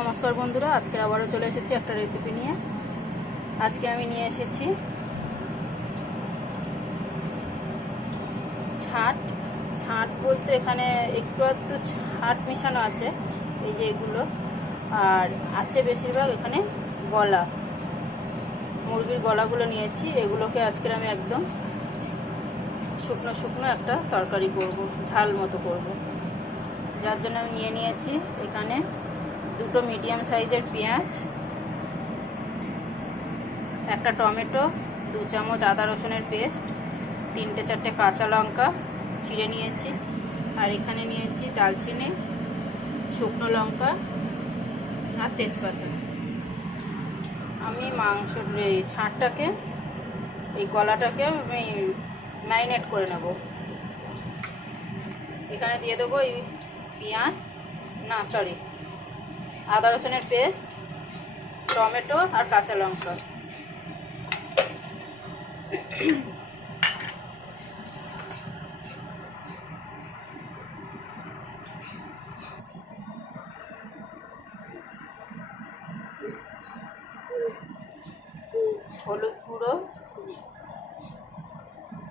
নমস্কার বন্ধুরা, আজকে আবারও চলে এসেছি একটা রেসিপি নিয়ে। আজকে আমি নিয়ে এসেছি ছাট। ছাট বলতে এখানে একটু একটু ছাট মেশানো আছে, এই যে এগুলো, আর আছে বেশিরভাগ এখানে গলা, মুরগির গলাগুলো নিয়েছি। এগুলোকে আজকে আমি একদম শুকনো শুকনো একটা তরকারি করব, ঝাল মতো করব। যার জন্য আমি নিয়ে নিয়েছি এখানে দুটো মিডিয়াম সাইজের পেঁয়াজ, একটা টমেটো, 2 চামচ আদা রসুনের পেস্ট, 3-4টে কাঁচা লঙ্কা ছিঁড়ে নিয়েছি, আর এখানে নিয়েছি দালচিনি, শুকনো লঙ্কা আর তেজপাতা। আমি এই ছাঁটটাকে, এই গলাটাকে আমি ম্যারিনেট করে নেব। এখানে দিয়ে দেবো এই আদা রসুনের পেস্ট, টমেটো আর কাঁচা লঙ্কা। হলুদ গুঁড়ো,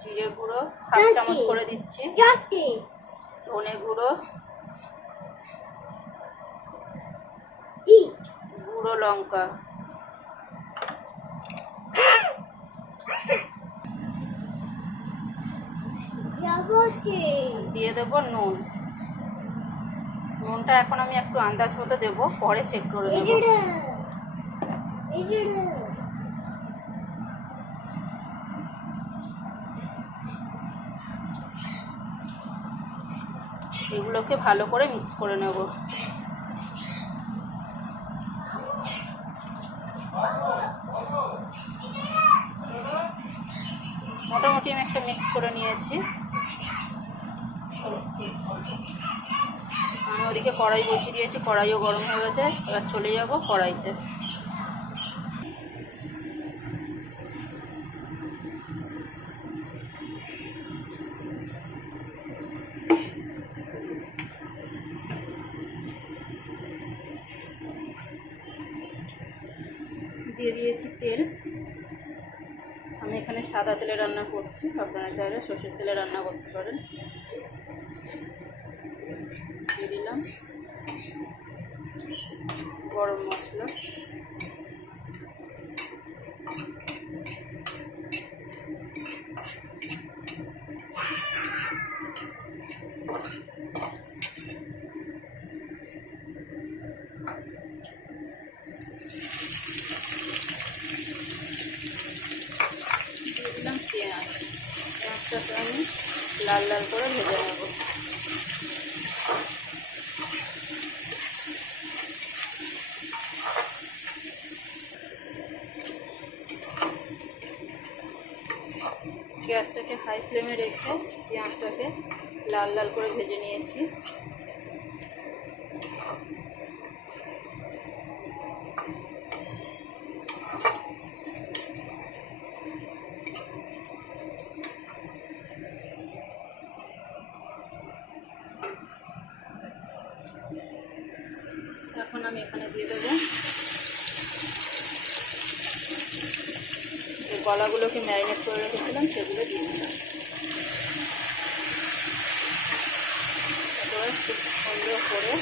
জিরে গুঁড়ো 1/2 চামচ করে দিচ্ছি, ধনে গুঁড়ো, গুঁড়ো লঙ্কা, দিয়ে দেবো নুন। নুনটা এখন আমি একটু আন্দাজ মতো দেবো, পরে চেক করে দেবো। এগুলোকে ভালো করে মিক্স করে নেব। মোটামুটি আমি একটা মিক্স করে নিয়েছি। আমি ওদিকে কড়াই বসিয়ে দিয়েছি, কড়াইও গরম হয়ে গেছে। এবার চলে যাব কড়াইতে। দিয়ে দিয়েছি তেল। আমি এখানে সাদা তেলে রান্না করছি, আপনারা চাইলে সরষের তেলে রান্না করতে পারেন। দিয়ে দিলাম গরম মশলা, পেঁয়াজটাকে আমি লাল লাল করে ভেজে নেব। গ্যাসটাকে হাই ফ্লেমে রেখে পেঁয়াজটাকে লাল লাল করে ভেজে নিয়েছি। এখন আমি এখানে দিয়ে দেবো এই গলাগুলোকে ম্যারিনেট করে রেখেছিলাম, সেগুলো দিয়ে দিলাম। এবার খুব সুন্দর করে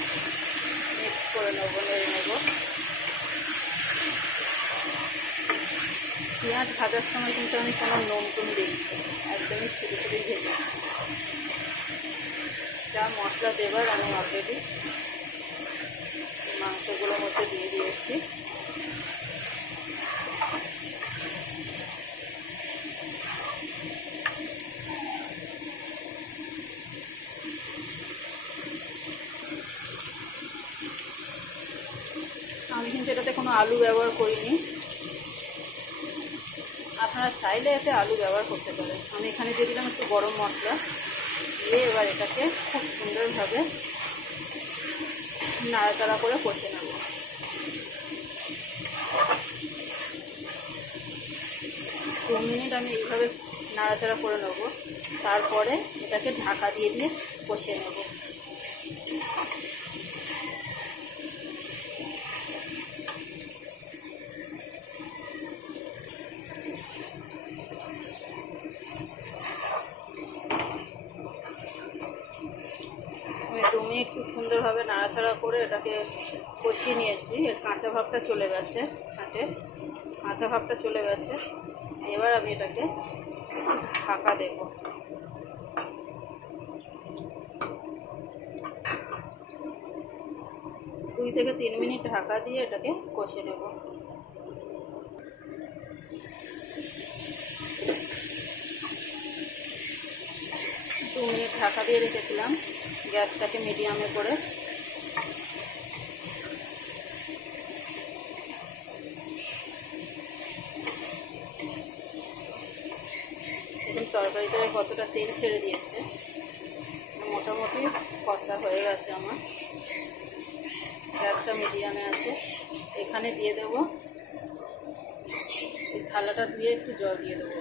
মিক্স করে নেবো, নেড়ে নেব। পেঁয়াজ ভাজার সময় কিন্তু আমি কোনো নুন টুন দিই, একদমই ছিটে ছিটে ভেজে। যা মশলা দেবার আমি অলরেডি মাংসগুলোর মধ্যে দিয়ে দিয়েছি। আমি কিন্তু এটাতে কোনো আলু ব্যবহার করিনি, আপনারা চাইলে এতে আলু ব্যবহার করতে পারেন। আমি এখানে দিয়ে দিলাম একটু গরম মশলা, দিয়ে এবার এটাকে খুব সুন্দরভাবে নাড়াচাড়া করে কষে নেব। 2 মিনিট আমি এইভাবে নাড়াচাড়া করে নেব, তারপরে এটাকে ঢাকা দিয়ে দিয়ে কষিয়ে নেব। ভালোভাবে নাড়াচাড়া করে এটাকে কষিয়ে নিয়েছি। এর কাঁচা ভাবটা চলে গেছে, ছাঁটের কাঁচা ভাবটা চলে গেছে। এবার আমি এটাকে ঢাকা দেব। দুই থেকে 3 মিনিট ঢাকা দিয়ে এটাকে কষে নেব। দু মিনিট ঢাকা দিয়ে রেখেছিলাম, গ্যাসটাকে মিডিয়ামে করে। এখন তরকারিটায় কতটা তেল ছেড়ে দিয়েছে, মোটামুটি কষা হয়ে গেছে আমার। গ্যাসটা মিডিয়ামে আছে। এখানে দিয়ে দেব, এই থালাটা ধুয়ে একটু জল দিয়ে দেবো,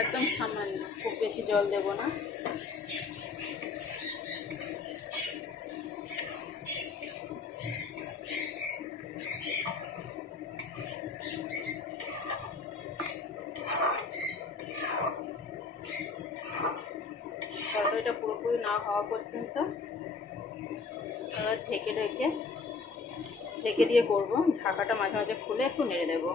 একদম সামান্য, খুব বেশি জল দেব না। তরকারিটা পুরোপুরি না হওয়া পর্যন্ত এবার ঢেকে দিয়ে করব। ঢাকাটা মাঝে মাঝে খুলে একটু নেড়ে দেব।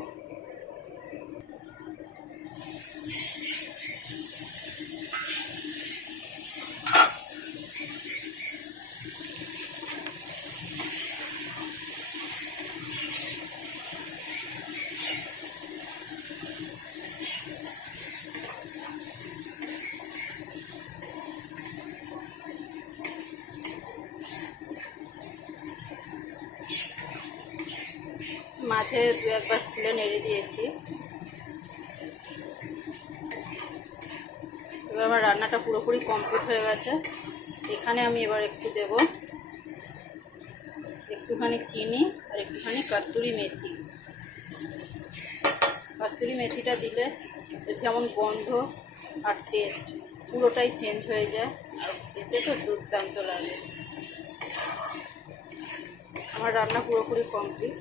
মাঝে দু একবার খুলে নেড়ে দিয়েছি। এবার আমার রান্নাটা পুরোপুরি কমপ্লিট হয়ে গেছে। এখানে আমি এবার একটু দেব একটুখানি চিনি আর একটুখানি কস্তুরি মেথি। কস্তুরি মেথিটা দিলে যেমন গন্ধ আর টেস্ট পুরোটাই চেঞ্জ হয়ে যায়, আর এতে তো দুর্দান্ত লাগে। আমার রান্না পুরোপুরি কমপ্লিট।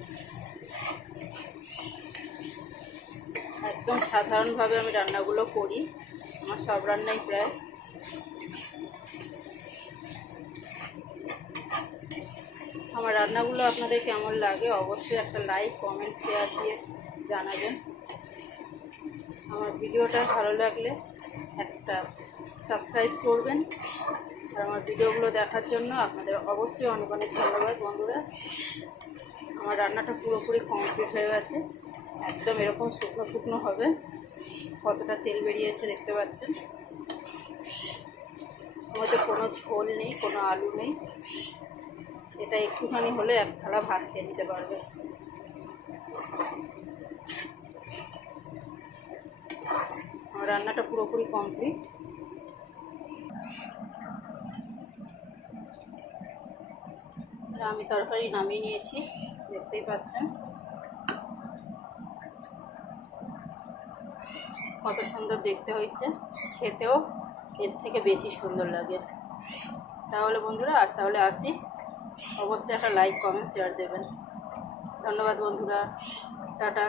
একদম সাধারণভাবে আমি রান্নাগুলো করি, আমার সব রান্নাই প্রায়। আমার রান্নাগুলো আপনাদের কেমন লাগে অবশ্যই একটা লাইক, কমেন্ট, শেয়ার দিয়ে জানাবেন। আমার ভিডিওটা ভালো লাগলে একটা সাবস্ক্রাইব করবেন। আর আমার ভিডিওগুলো দেখার জন্য আপনাদের অবশ্যই অনেক অনেক ধন্যবাদ বন্ধুরা। আমার রান্নাটা পুরোপুরি কমপ্লিট হয়ে গেছে। একদম এরকম শুকনো শুকনো হবে, কতটা তেল বেরিয়েছে দেখতে পাচ্ছেন। আমাদের কোনো ঝোল নেই, কোনো আলু নেই। এটা একটুখানি হলে এক থালা ভাত খেয়ে নিতে পারবে। আমার রান্নাটা পুরোপুরি কমপ্লিট। আমি তরকারি নামিয়ে নিয়েছি, দেখতেই পাচ্ছেন কত সুন্দর দেখতে হয়েছে। খেতেও এর থেকে বেশি সুন্দর লাগে। তাহলে বন্ধুরা আজ তাহলে আসি, অবশ্যই একটা লাইক, কমেন্ট, শেয়ার দেবেন। ধন্যবাদ বন্ধুরা, টাটা।